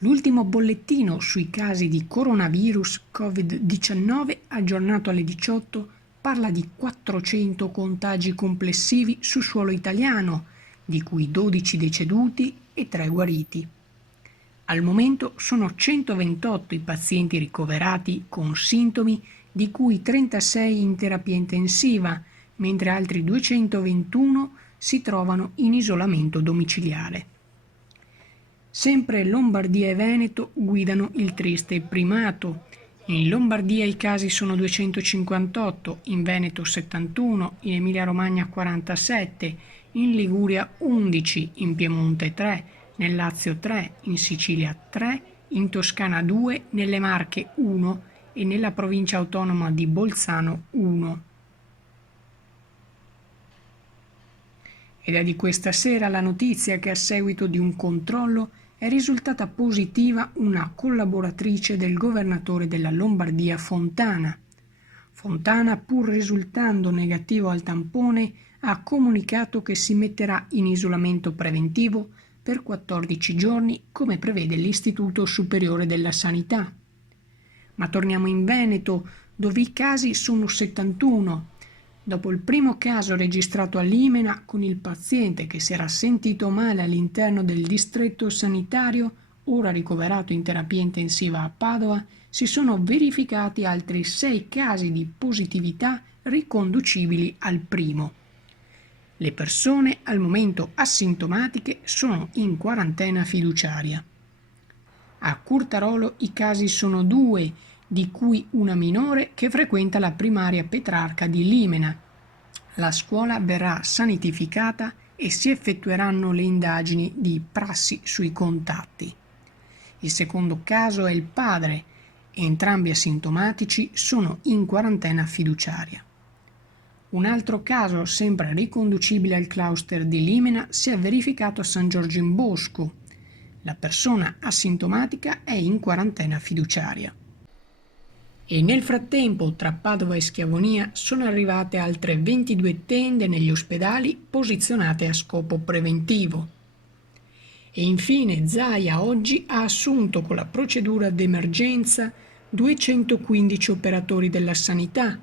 L'ultimo bollettino sui casi di coronavirus Covid-19 aggiornato alle 18 parla di 400 contagi complessivi su suolo italiano, di cui 12 deceduti e 3 guariti. Al momento sono 128 i pazienti ricoverati con sintomi, di cui 36 in terapia intensiva, mentre altri 221 si trovano in isolamento domiciliare. Sempre Lombardia e Veneto guidano il triste primato. In Lombardia i casi sono 258, in Veneto 71, in Emilia-Romagna 47, in Liguria 11, in Piemonte 3, nel Lazio 3, in Sicilia 3, in Toscana 2, nelle Marche 1 e nella provincia autonoma di Bolzano 1. Ed è di questa sera la notizia che a seguito di un controllo è risultata positiva una collaboratrice del governatore della Lombardia Fontana. Fontana, pur risultando negativo al tampone, ha comunicato che si metterà in isolamento preventivo per 14 giorni, come prevede l'Istituto Superiore della Sanità. Ma torniamo in Veneto, dove i casi sono 71. Dopo il primo caso registrato a Limena con il paziente che si era sentito male all'interno del distretto sanitario, ora ricoverato in terapia intensiva a Padova, si sono verificati altri 6 casi di positività riconducibili al primo. Le persone al momento asintomatiche sono in quarantena fiduciaria. A Curtarolo i casi sono 2, di cui una minore che frequenta la primaria Petrarca di Limena. La scuola verrà sanitificata e si effettueranno le indagini di prassi sui contatti. Il secondo caso è il padre, entrambi asintomatici sono in quarantena fiduciaria. Un altro caso, sempre riconducibile al cluster di Limena, si è verificato a San Giorgio in Bosco. La persona asintomatica è in quarantena fiduciaria. E nel frattempo, tra Padova e Schiavonia, sono arrivate altre 22 tende negli ospedali posizionate a scopo preventivo. E infine Zaia oggi ha assunto con la procedura d'emergenza 215 operatori della sanità,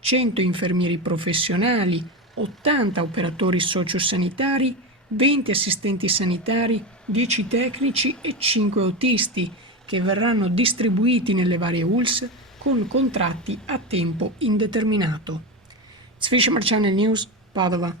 100 infermieri professionali, 80 operatori sociosanitari, 20 assistenti sanitari, 10 tecnici e 5 autisti, che verranno distribuiti nelle varie ULSS con contratti a tempo indeterminato. Sfishamar Channel News, Padova.